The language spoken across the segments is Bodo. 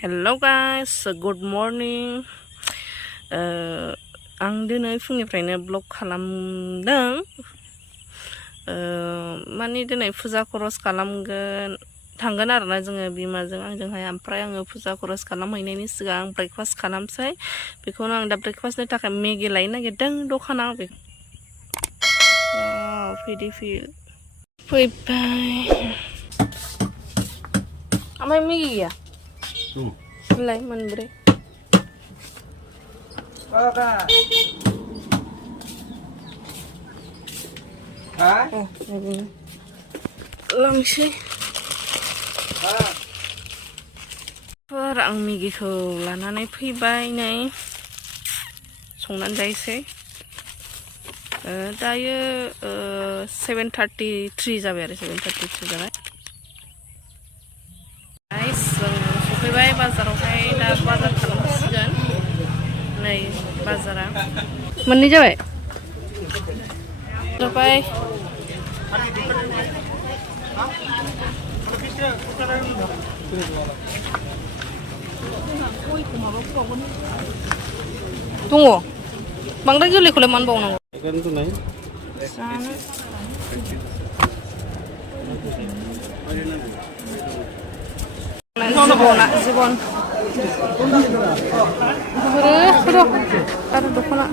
Hello guys, good morning. आं दिनै फुंनिफ्रायनो ब्लग खालामदों. माने दिनै फुजा खरस खालामगोन थांगोन आरोना जोङो बिमाजों आंजोंहाय. ओमफ्राय आङो फुजा खरस खालामहैनायनि सिगां ब्रेकफास्ट खालामसै. बेखौनो आं दा ब्रेकफास्टनि थाखाय मेगि लायनो नागिरदों दखानाव. फैबाय. ओमफ्राय मेगि गैया? लाय मोनब्रै. लांसै. आं मेगिखौ लानानै फैबाय. नै संनानै जायोसै. दायो 7:33 जाबाय आरो 7:33 जाबाय. जों सफैबाय बाजारावहाय. दा बाजार खालामसिगोन. नै बाजारा मोननै जाबाय. जाबाय. दङ. बांद्राय गोरलैखौलाय मानो बावनांगौ? জীবন তার দোকানা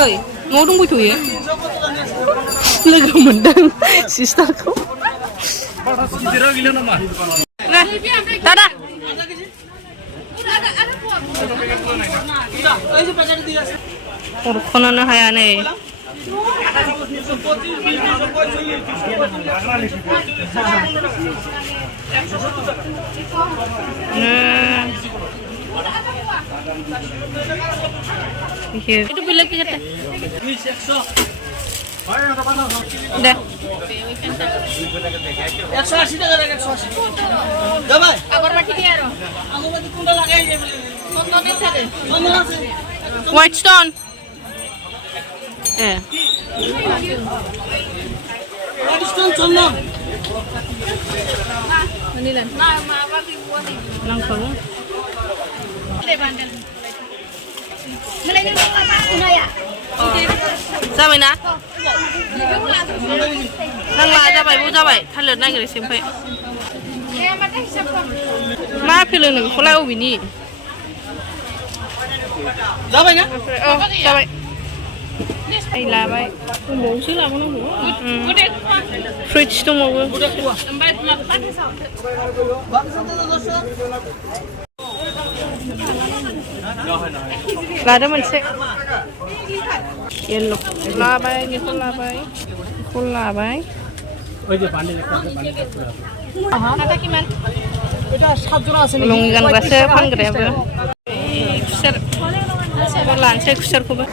ओइ न'आव दंबोथ'यो. लोगो मोनदों सिस्टारखौ. दादा खरख'नोनो हाया नै. itu bilang kita deh. White Stone. White Stone conno. Manilan. Langsung. जाबाय ना? नांला जाबाय बु जाबाय. थालिर नागिरसै ओमफ्राय मा फेलो नोंखौलाय अबेनि? जाबाय ना? औ जाबाय. आइ लाबाय. दंबावोसो लाबावनांगौ. फ्रुइट्स दंबावो. लादो मोनसे. येल्लो लाबाय. बेखौ लाबाय. बेखौ लाबाय. लंगि गानग्रासो फानग्रायाबो. खुसेर लानोसै. खुसेरखौबो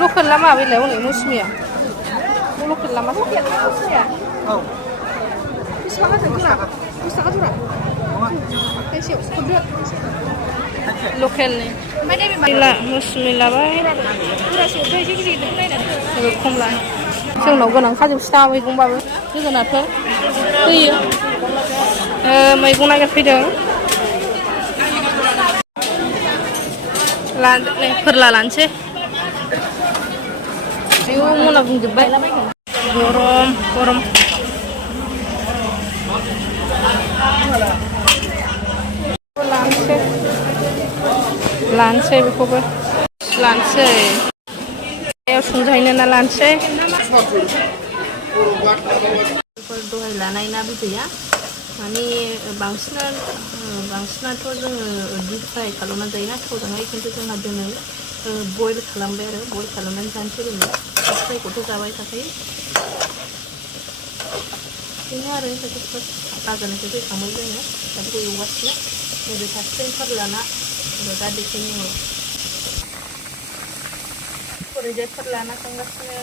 लकेल ना मा बेलाय हनै मौसुमिया? लकेल नामा? लकेलनि मौसुमि लाबाय. खमला जोंनाव गोनां खाजोबसै दा मैगंबाबो. जोगोनारफोर होयो. मैगं नागिरफैदों. फोरला लानोसै. आयौ मना बुंजोब्बाय. गरम गरम. लानोसै बेखौबो लानोसै. संजाहैनो ना लानोसै. दहाय लानाय ना बिदैया माने बांसिनाथ' जोङो डिप फ्राय खालामनानै जायोना थावजोंहाय. खिन्थु जोंहा दिनै बयल खालामबाय आरो. बयल खालामनानै जानोसै. ओरैनो फ्रायखौथ' जाबाय थाखायो. बेनो आरो बाजारनिफ्राय फैखांबाय जोङो. दा बेखौ एवगासिनो. नैबे फारसेथिं फोरलाना दा देखायनो ओरैजाय फोरलाना संगासिनो.